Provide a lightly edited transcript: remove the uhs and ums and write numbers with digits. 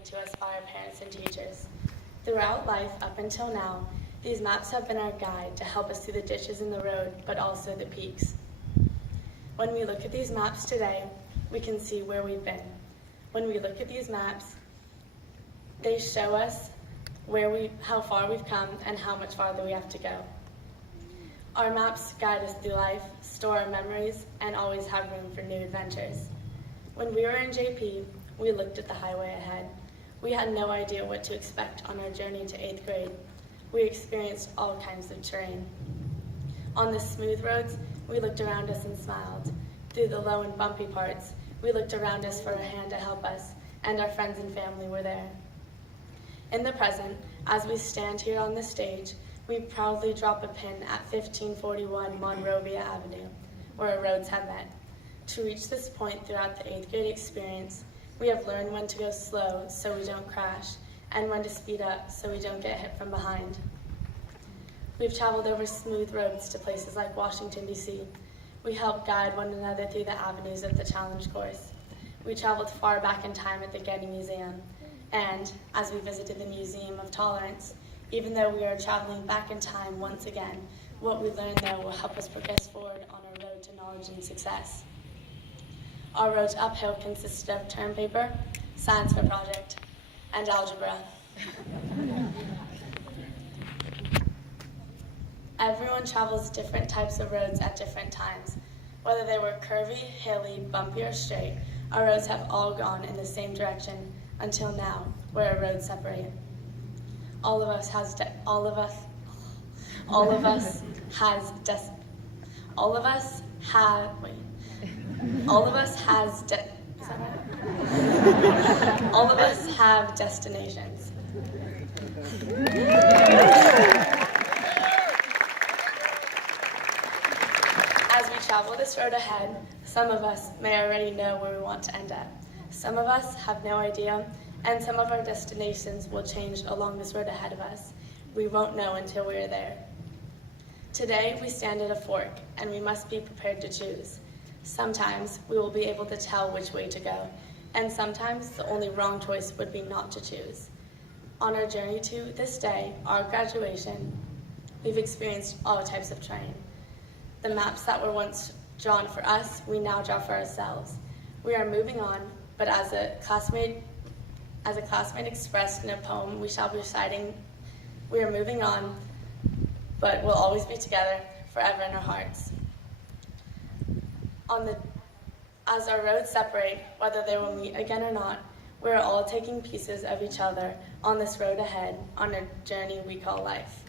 given to us by our parents and teachers. Throughout life up until now, these maps have been our guide to help us through the ditches in the road, but also the peaks. When we look at these maps today, we can see where we've been. When we look at these maps, they show us how far we've come and how much farther we have to go. Our maps guide us through life, store our memories, and always have room for new adventures. When we were in JP, we looked at the highway ahead. We had no idea what to expect on our journey to 8th grade. We experienced all kinds of terrain. On the smooth roads, we looked around us and smiled. Through the low and bumpy parts, we looked around us for a hand to help us, and our friends and family were there. In the present, as we stand here on the stage, we proudly drop a pin at 1541 Monrovia Avenue, where our roads have met. To reach this point throughout the 8th grade experience, we have learned when to go slow so we don't crash, and when to speed up so we don't get hit from behind. We've traveled over smooth roads to places like Washington, D.C. We helped guide one another through the avenues of the challenge course. We traveled far back in time at the Getty Museum, and as we visited the Museum of Tolerance, even though we are traveling back in time once again, what we learn there will help us progress forward on our road to knowledge and success. Our road to uphill consisted of term paper, science fair project, and algebra. Everyone travels different types of roads at different times. Whether they were curvy, hilly, bumpy, or straight, our roads have all gone in the same direction until now, where our roads separate. All of us has destinations. As we travel this road ahead, some of us may already know where we want to end up. Some of us have no idea, and some of our destinations will change along this road ahead of us. We won't know until we are there. Today, we stand at a fork, and we must be prepared to choose. Sometimes we will be able to tell which way to go, and sometimes the only wrong choice would be not to choose. On our journey to this day, our graduation, we've experienced all types of terrain. The maps that were once drawn for us, we now draw for ourselves. We are moving on, but as a classmate expressed in a poem we shall be reciting, we are moving on, but we'll always be together forever in our hearts. As our roads separate, whether they will meet again or not, we're all taking pieces of each other on this road ahead, on a journey we call life.